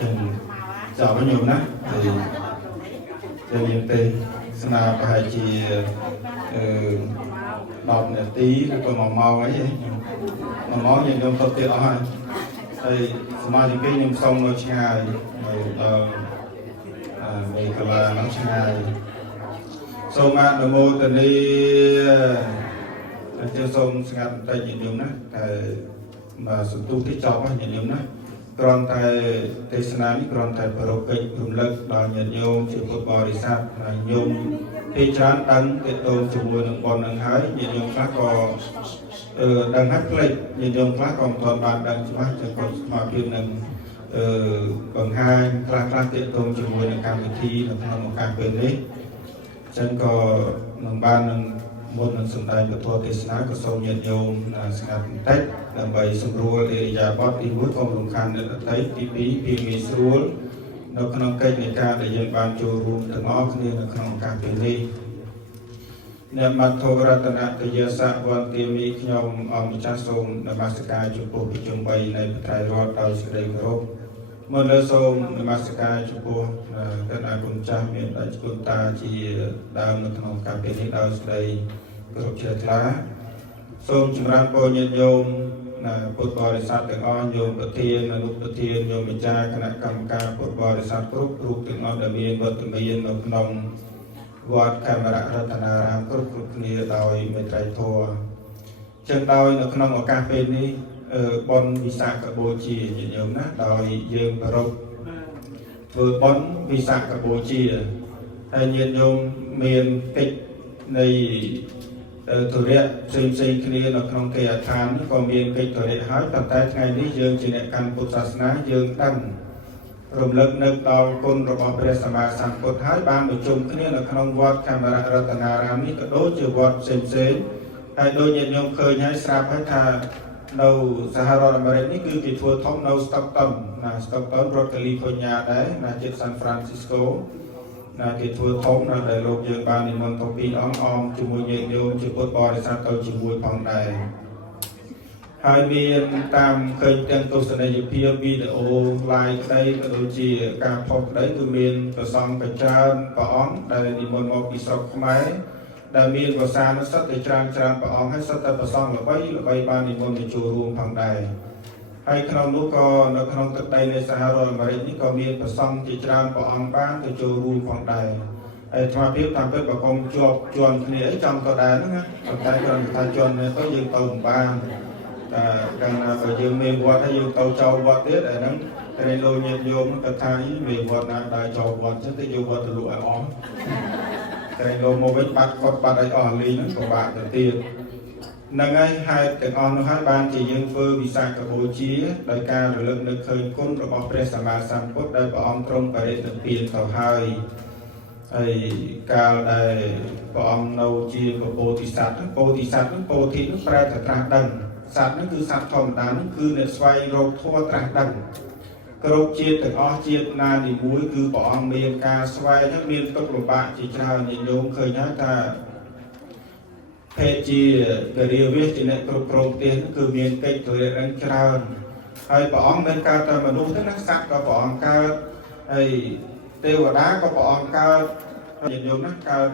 chừng giàu bao nhiêu nè thì cho những cái sna phải chỉ đọc nè tí rồi còn màu ấy mà máu nhìn trong tập tiết ở đây mà những cái nhung sông nó chai về cả là nó chai sông mà nó mô tình đi trên sông ngặt tay nhìn nhung nè mà sự tu thích chó mà nhìn nhung nè còn tại tây sơn còn tại bờ kịch rung lực đào nhận nhung chịu cột bò đi sát nhung khi chán đắng cái tôm chịu mùi nồng bòn nồng hái nhìn nhung khác có đằng hát lịch nhìn nhung khác còn toàn bàn đằng chú hát chẳng còn hòa biên nồng bằng hai khác cái tôm chịu mùi nồng cam thi nồng một cam bên đấy chẳng có nồng ban nồng một nồng sừng đai của thua tây sơn có sâu nhìn nhung là tách làm bày sung rùa để giả bót đi mũi con lồng khăn để thấy tí bí bí mì rùa nó không cây này ca để dân ban chùa rùa từ ngõ nên nó không càng tiền đi nên mặt thô ra tận tại giờ sa quan tiêm mi nhom ông cha sôm để mà skai chụp bộ bị chụp bay này thay rót đầu sự đầy group một lần sôm để mà skai chụp bộ cái này cũng cha miền đại chúng ta chỉ đào nó không càng tiền đi đào sự đầy group chơi lá sôm chúng ta coi nhận nhom Phật bồ đề sát từng on nhôm bậc thiên là lúc bậc thiên nhôm mình cha cái này cầm ca Phật bồ đề sát group group từng on để miền bậc từng miền nộp nòng vót camera ratana ram group group này đòi mình trái thua chân đòi nó không ở cà phê ní bon visa cả bồ chi như nhôm nát đòi dương và rốt vừa bon visa cả bồ chi hay như nhôm miền kịch này thủ địa xây kia nó không kể than còn miền kịch thủ địa hỏi tập tay ngày ní dương chỉ để căn Phật sát na dương đăng rồng lực nước đào côn rồi bảo vệ sama sang Phật hỏi ban một chung kia nó không vót camera ratana ram ní có đối chiều vót xây hay đôi nhận nhung khơi nhái sáp hay thà nâu Sahara America ní cứ kỳ thua thông nâu Stockton rồi California đấy là trên San Francisco là cái thua thống là đại lục dương ban thì mong thông tin om chung mùi nhện vô chung bớt bò để sang tàu chung mùi phòng này hai miền tam khơi tên tôi sẽ này phía video like đây cái đôi chỉ cả phong đấy từ miền và xong phải tràn và ón đây thì một cái sọc máy đại miền và xa nó sắp để tràn và ón hay sắp tập và xong là bay ban thì một cái chùa ruộng phòng này hay không lúc có nó không thực đây này Sahara mà đấy có miền và xong chỉ tràn và ón ban từ chùa ruộng phòng này ai cho biết tham biết bà con chuồn thì ấy trong tàu đá nữa còn tay còn ta chuồn này có dương tàu ban càng là ở dương miền vọt hay dương tàu châu vọt tiết để nó cái lô nhiệt vô nó tập thay miền vọt là đại châu vọt chứ tới vô vọt từ lụa óm cái lô một bánh bắt con bắt ấy ở lý nó của bạn đầu tiên nâng ấy hai tiếng on nó hai ban chỉ dương phơ bị sạc cả bố trí đại ca rồi lực lực khơi côn rồi bọc pre sama sam cốt đây bảo ông trong bài để thực hiện tàu hai ấy cao đây bảo ông nâu chia của bồ thị sát bồ thị nó pre thật ra đằng sát nó cứ sát thòng đá nó cứ để xoay rô thua ra đằng group chia từng o chia na thì mũi cứ bảo ông miền ca xoay nó miền tốc độ bạn chỉ chào nhìn đúng khơi nhá ta phê chi về điều viết chỉ này group tiền cứ miền cây tuổi để đánh chào hay bảo ông bên ca ta mà nuôi thức nát sạch có bảo ông ca hay tiêu vào đá có bảo ông ca nhìn đúng nát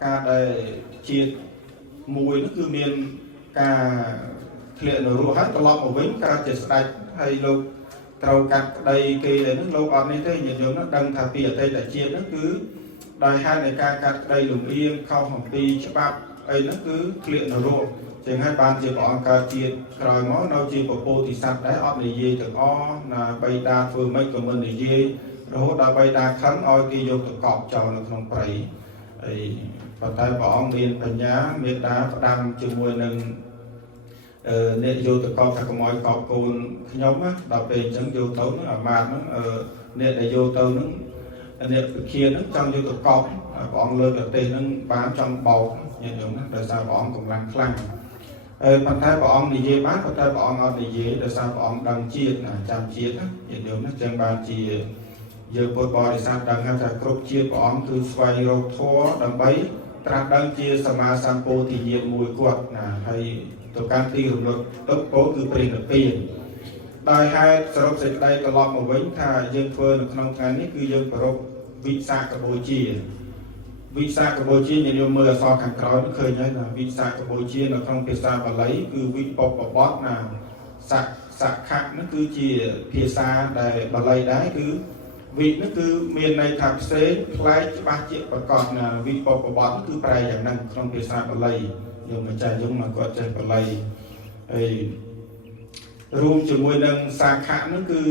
ca đây chia mũi nó cứ miền ca liền rồi ruột hết lọt một vĩnh ca chết sạch hay lúc trâu cắt đây kia để nó lâu on như thế nhìn giống nó đăng thà pi ở đây tại chia nó cứ đòi hai này ca cắt đây lùng yên không hỏng pi chấp bắp ấy nó cứ liền rồi ruột chừng hai ban chỉ bỏ ca chia rồi món đâu chia của cô thì sạch đấy on để gì từ o là bay đa phương mấy của mình để gì rồi đã bay đa khấn oi kia vô từ cọp trò nó không phải ấy và tay bỏ miền phần nhá miền đá đăng chừng mùi nâng nên vô từ con phải có mọi cọp cồn nhóm á đọc về chẳng vô tấu nó ở màn nó nên là vô tấu nó nên kia nó trong vô từ cọp bọn lơ được tiền nó bán trong bầu nhìn đúng rồi sao bọn cũng lăng khăng phần thái bọn thì dễ bán phần thái bọn ngon thì dễ rồi sao bọn đằng chiết là chăm chiết á nhìn đúng nó chân bàn chỉ giờ bột bò thì sao đằng hay là cột chiết bọn từ xoay rô thua đằng bấy trạc đằng chia sama sampo thì diện mùi quật là hay tôi can ti hưởng lực tốc cố cứ tiền được tiền ដោយហេតុសរុបសេចក្តីត្រឡប់មកវិញថាយើងធ្វើនៅក្នុងថ្ងៃនេះគឺយើងប្រពវិសាខបូជាវិសាខបូជាយើងមើលអក្សរខាងក្រោយឃើញហើយណាវិសាខបូជានៅក្នុងភាសាបាលីគឺវិបពបត់ណាសខៈនោះគឺជាភាសាដែលបាលីដែរគឺវិនោះគឺមានន័យថាផ្សេងផ្លែកច្បាស់ជាប្រកបណាវិបពបត់គឺប្រែយ៉ាងហ្នឹងក្នុងភាសាបាលីយើងមិនចាស់យើងមកគាត់ចេះបាលីហើយរួមជាមួយនឹងសាខៈនោះគឺ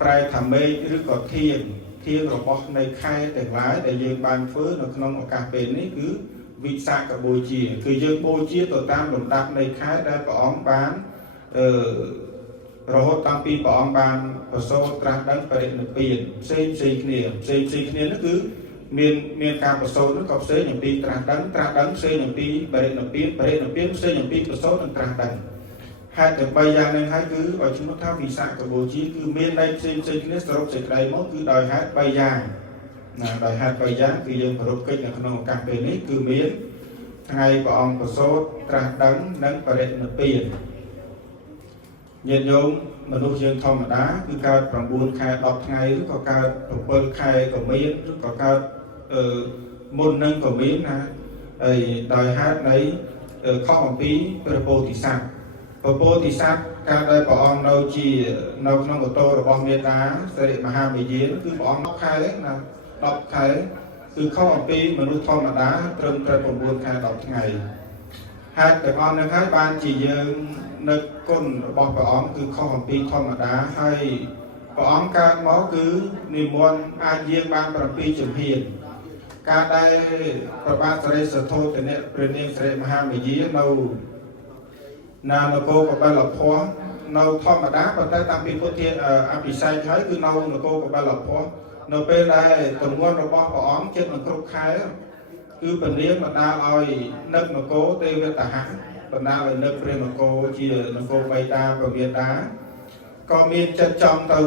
ប្រែថាមេឃឬក៏ធាងរបស់នៃខែទាំងឡាយដែលយើងបានធ្វើនៅក្នុងឱកាសពេលនេះគឺវិសាខបូជាគឺយើងបូជាទៅតាមលំដាប់នៃខែដែលព្រះអង្គបានរហូតតាំងពីព្រះអង្គបានប្រសូតត្រាស់ដឹងបរិនិព្វានផ្សេងគ្នានោះគឺមានការប្រសូតនោះក៏ផ្សេងអំពីត្រាស់ដឹងផ្សេងអំពីបរិនិព្វានផ្សេងអំពីប្រសូតនិងត្រាស់ដឹងហេតុទាំង3យ៉ាងនេះហើយគឺឲ្យឈ្មោះថាវិសាខបូជាគឺមានន័យផ្សេងគ្នាសរុបសេចក្តីមកគឺដោយហេតុ3យ៉ាងណាដោយហេតុ3យ៉ាងគឺយើងប្រពកិច្ចនៅក្នុងឱកាសពេលនេះគឺមានថ្ងៃព្រះអង្គប្រសូតត្រាស់ដឹងនិងបរិនិព្វានញាតិញោមមនុស្សយើងធម្មតាគឺកើត9ខែ10ថ្ងៃឬក៏កើត7ខែក៏មានឬក៏កើតមុននឹងក៏មានណាហើយដោយហេតុនៃខុសអំពីព្រះពោធិសត្វការដែលព្រះអង្គនៅក្នុងឧត្តររបស់មេតាសិរិមហាមេយាគឺព្រះអង្គ10ខែណា10ខែគឺខុសអំពីមនុស្សធម្មតាត្រឹមតែ9ខែ10ថ្ងៃហេតុទាំងអស់នឹងហើយបានជាយើងនឹកគុណរបស់ព្រះអង្គគឺខុសអំពីធម្មតាហើយព្រះអង្គកើតមកគឺនិមន្តអាចយាងបាន7ជំហានការដែលព្រះបាទសិរីសទ្ធោទនៈព្រះនាងសិរិមហាមេយានៅនគរកបិលភ័ស្ត្រនៅធម្មតាប៉ុន្តែតាំងពីពុទ្ធិអភិសេកហើយគឺនៅនគរកបិលភ័ស្ត្រនៅពេលដែលទម្ងន់របស់ព្រះអង្គជិតនឹងគ្រប់ខែគឺពនាងបណ្ដាលឲ្យនឹកនគរទេវតហៈបណ្ដាលឲ្យនឹកព្រះនគរជានគរបៃតាប្រមេតាក៏មានចិត្តចង់ទៅ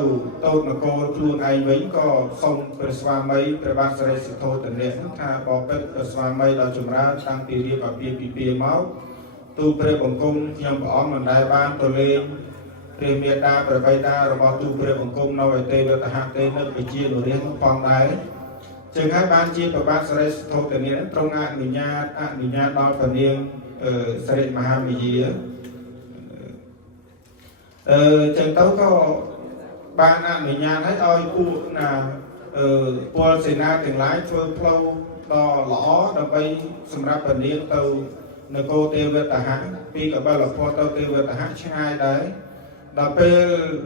តូចនគរខ្លួនឯងវិញក៏សូមព្រះស្វាមីព្រះបាទសិរីសទ្ធោទនៈថាបបិទ្ធព្រះស្វាមីដល់ចម្រើនតាំងពីរៀបអាពាហ៍ពិពាហ៍មកទូព្រះបង្គំខ្ញុំព្រះអង្គមិនដែលបានទៅលេងព្រះមេតាព្រះបៃតារបស់ទូព្រះបង្គំនៅឯទេវតហៈទេនៅវិជានរាជនោះផងដែរចឹងហើយបានជាព្រះបាទសិរីសទ្ធោទនៈទ្រង់អនុញ្ញាតដល់ព្រះនាងសិរិមហាមេយាចឹងទៅក៏បានអនុញ្ញាតឲ្យពួកពលសេនាទាំងឡាយធ្វើផ្លូវដ៏ល្អដើម្បីសម្រាប់ព្រះនាងទៅនគរទេវតហៈពីកបិលភ័ស្ត្រទៅទេវតហៈឆ្ងាយដែរដល់ពេល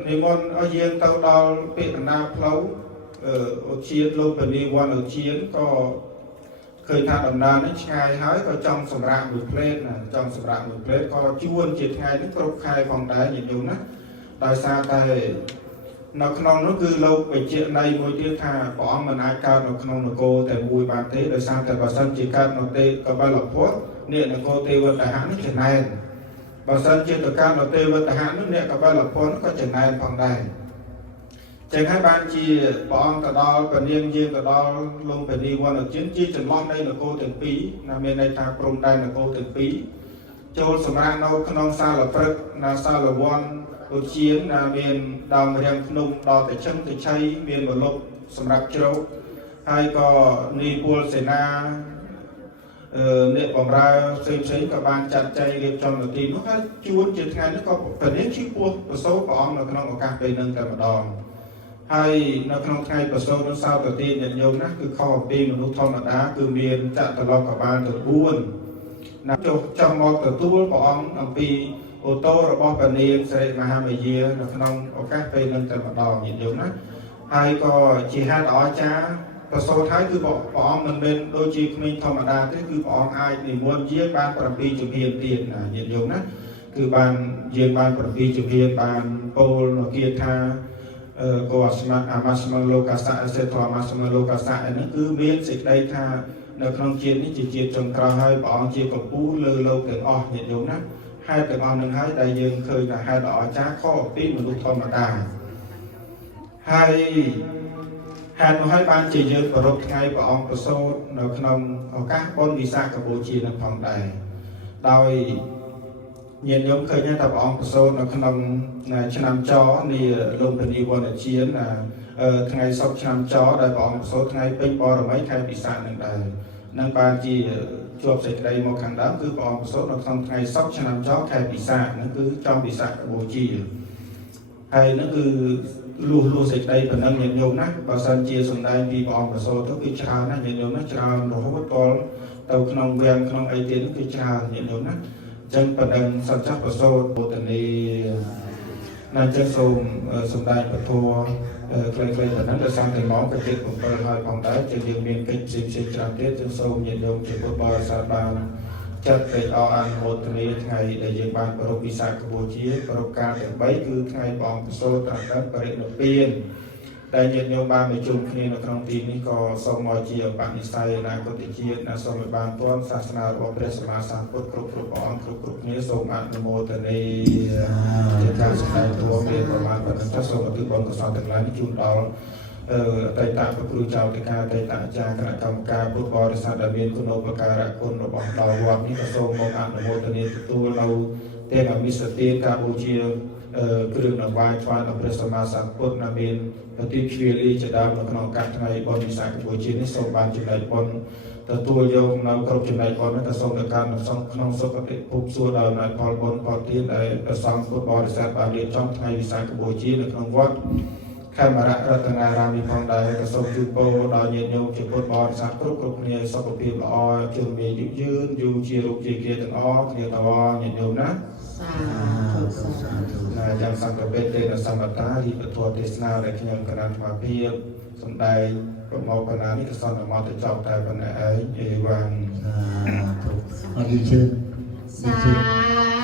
និមន្តឲ្យយើងទៅដល់ពាក្យបណ្ដាផ្លូវឧទ្យានលោកព្រះនាងវណ្ណឧទ្យានក៏ឃើញថាដំណើរនេះឆ្ងាយហើយក៏ចង់សម្រាប់មួយផ្លេតណាក៏ជួនជាថ្ងៃនេះគ្រប់ខែផងដែរញាតិញោមណាដោយសារតែនៅក្នុងនោះគឺលោកបញ្ជាក់ណៃមួយទៀតថាព្រះអង្គមិនអាចកើតនៅក្នុងនគរតែមួយបានទេដោយសារតែបើសិនជាកើតនៅទេកបិលភ័ស្ត្រអ្នកនគរទេវតហៈនេះចំណែនបើសិនជាទៅកើតនៅទេវតហៈនោះអ្នកកបិលភ័ស្ត្រក៏ចំណែនផងដែរចឹងហើយបានជាព្រះអង្គទៅដល់ព្រះនាងយាងទៅដល់លោកព្រះនាងវណ្ណឧទ្យានជាចន្លោះនៃនគរទាំងពីរណាមានន័យថាព្រំដែននគរទាំងពីរចូលសម្រាប់នៅក្នុងសាលព្រឹកណាសាលវ័នឧទ្យានណាមានដើមរាំងភ្នំដល់តែជឹងទៅឆៃមានមលុបសម្រាប់ជ្រោកហើយក៏នីពលសេនាអ្នកបម្រើផ្សេងក៏បានចាត់ចែងរៀបចំនៅទីនោះហើយជួនជាថ្ងៃនេះក៏ព្រះនាងជិះពោះប្រសូតព្រះអង្គនៅក្នុងឱកាសពេលនឹងតែម្ដងហើយនៅក្នុងថ្ងៃប្រសូតនោះសៅរ៍ទីញាតិញោមណាគឺខុសពីមនុស្សធម្មតាគឺមានចតុឡកបាលទៅ4ណាចង់មកទទួលព្រះអង្គអំពីអូតូរបស់ព្រះនាងសិរិមហាមេយានៅក្នុងឱកាសពេលនឹងតែម្ដងញាតិញោមណាហើយក៏ជាហេតុអស្ចារ្យប្រសូតហើយគឺព្រះអង្គមិនមែនដូចជាក្មេងធម្មតាទេគឺព្រះអង្គអាចនិមន្តយាងបាន7ជំហានទៀតណាញាតិញោមណាគឺបានយាងបាន7ជំហានបានពោលនៅគាថាក៏អាមាស្មលោកសៈសេធអាមាស្មលោកសៈនេះគឺមានសេចក្តីថានៅក្នុងជាតិនេះជាជាតិចុងក្រោយហើយព្រះអង្គជាកម្ពូលលើលោកទាំងអស់ញាតិញោមណាហេតុទាំងអស់នឹងហើយដែលយើងឃើញថាហេតុអស្ចារ្យខុសពីមនុស្សធម្មតាហើយហេតុនោះហើយបានជាយើងប្រពថ្ងៃព្រះអង្គប្រសូតនៅក្នុងឱកាសបុណ្យវិសាខបូជានឹងផងដែរដោយ ញាតិញោមឃើញថាព្រះអង្គប្រសូតនៅក្នុងឆ្នាំចនេះលោកពនីវណ្ណជាថ្ងៃសុក្រឆ្នាំចដែលព្រះអង្គប្រសូតថ្ងៃពេញបរមីខែពិសាខនឹងដែរនឹងបានជាជាប់សេចក្តីមកខាងដើមគឺព្រះអង្គប្រសូតនៅក្នុងថ្ងៃសុក្រឆ្នាំចខែពិសាខនឹងគឺចំពិសាខបូជាហើយនឹងគឺលុះសេចក្តីប៉ុណ្ណឹងញាតិញោមណាបើសិនជាសំដែងពីព្រះអង្គប្រសូតទៅគឺច្រើនណាស់ញាតិញោមណាច្រើនរហូតដល់ទៅក្នុងវាំងក្នុងអីទៀតគឺច្រើនញាតិញោមណាចឹងបណ្ដឹងសច្ចៈប្រសូតបូតនីណាចឹងសូមសម្ដែងពធខ្លីៗប៉ុណ្ណឹងដល់សាមតែមកក៏ទៀត7ហើយផងដែរចឹងយើងមានកិច្ចផ្សេងៗច្រើនទៀតចឹងសូមញាតិញោមជាពុទ្ធបរិស័ទបានចាត់ទៅអរអនុមោទនាថ្ងៃដែលយើងបានប្រពៃវិសាខបូជាប្រពការទាំង3គឺថ្ងៃព្រះអង្គប្រសូតដល់បរិនិព្វានដែលញាតិញោមបានមកជុំគ្នានៅក្នុងទីនេះក៏សូមមកជាបនិស្ស័យអនាគតជាតិណាសូមឲ្យបានទាន់សាសនារបស់ព្រះសម្មាសម្ពុទ្ធគ្រប់ព្រះអង្គគ្រប់គ្នាសូមអនុមោទនាជាការស្ដែងធម៌មានប្រមាណប៉ុណ្ណឹងទៅសូមឧទ្ទិសបុណ្យកុសលទាំងឡាយជូនដល់អតីតព្រះគ្រូចៅតិកាអតីតអាចារ្យគណៈកម្មការពុទ្ធបរិស័ទដែលមានគុណូបការៈគុណរបស់ដល់វត្តនេះក៏សូមមកអនុមោទនាទទួលនៅទាំងអមិសទានការបូជាគ្រឿងដង្វាយថ្វាយដល់ព្រះសម្មាសម្ពុទ្ធដែលមានប្រតិភិលីជាដើមនៅក្នុងកាលថ្ងៃបុណ្យវិសាខបូជានេះសូមបានចំណែកបុណ្យទទួលយកនៅគ្រប់ចំណែកបុណ្យនេះក៏សូមទៅកាន់ក្នុងសុគតិភពសួគ៌ដោយអំណាចផលបុណ្យផលទានដែលព្រះសង្ឃពុទ្ធបរិស័ទបានរៀបចំថ្ងៃវិសាខបូជានៅក្នុងវត្តខេមរៈរតនារាមនេះផងដែរក៏សូមជូនពរដល់ញាតិញោមជាពុទ្ធបរិស័ទគ្រប់គ្នាសុខភាពល្អជឿនមានយឺនយូរជារូបជាគាទាំងអស់គ្នាទាំងអស់ញាតិញោមណាយ៉ាងសង្កពេតទេនៅសមតារីពធទេសនាដែលខ្ញុំកណាត់មកភាពសំដែងប្រមោកណានេះក៏សន្មតទៅចប់តែប៉ុណ្ណេះឯងអេវ៉ាន់អរគុណជឿនសា